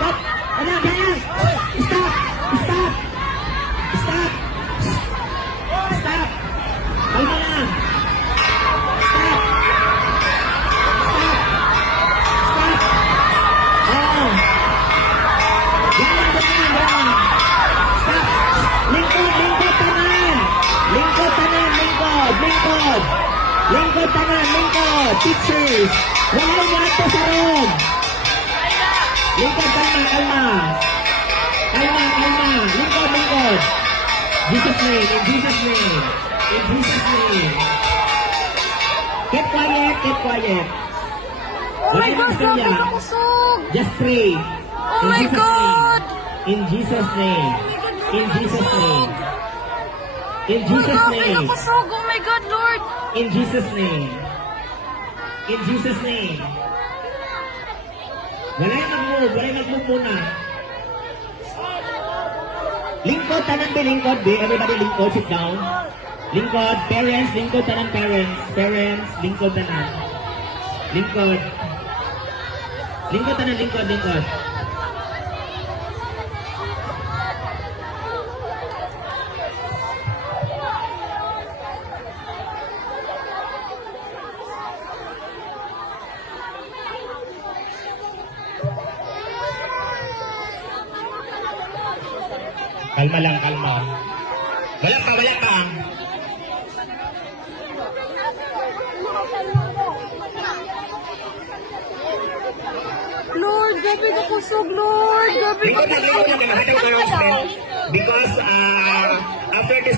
Stop! Ano, Brian? Stop! Stop! Stop! Stop! Kalma lang! Stop! Stop! Stop! Oo! Yan lang, Brian! Stop! Lingkod, lingkod, tanan! Lingkod, tanan, lingkod! Lingkod! Lingkod, tanan, lingkod! Teachers! Walang yato sa room! Lingkod, kalma, kalma! Kalma, kalma! Lingkod, lingkod! Jesus name, in Jesus name! In Jesus name! Keep quiet, keep quiet! Oh my God, grabe niya. ka kusog! Just pray! Oh my God! In Jesus name! In Jesus name! In Oh, Jesus grabe ka name! kusog! Oh my God, Lord! In Jesus name! In Jesus name! Wala yung nag-move muna. Lingkod, tanan be, lingkod be. Everybody lingkod, sit down. Lingkod, parents, lingkod, tanan parents. Parents, lingkod, tanan. Lingkod. Lingkod, tanan, lingkod, lingkod. Kalma lang, kalma. Wala pa, wala pa. Lord, grabe ka kusog, Lord! Grabe ka Lingkod na, kusog! lingkod na. Because after this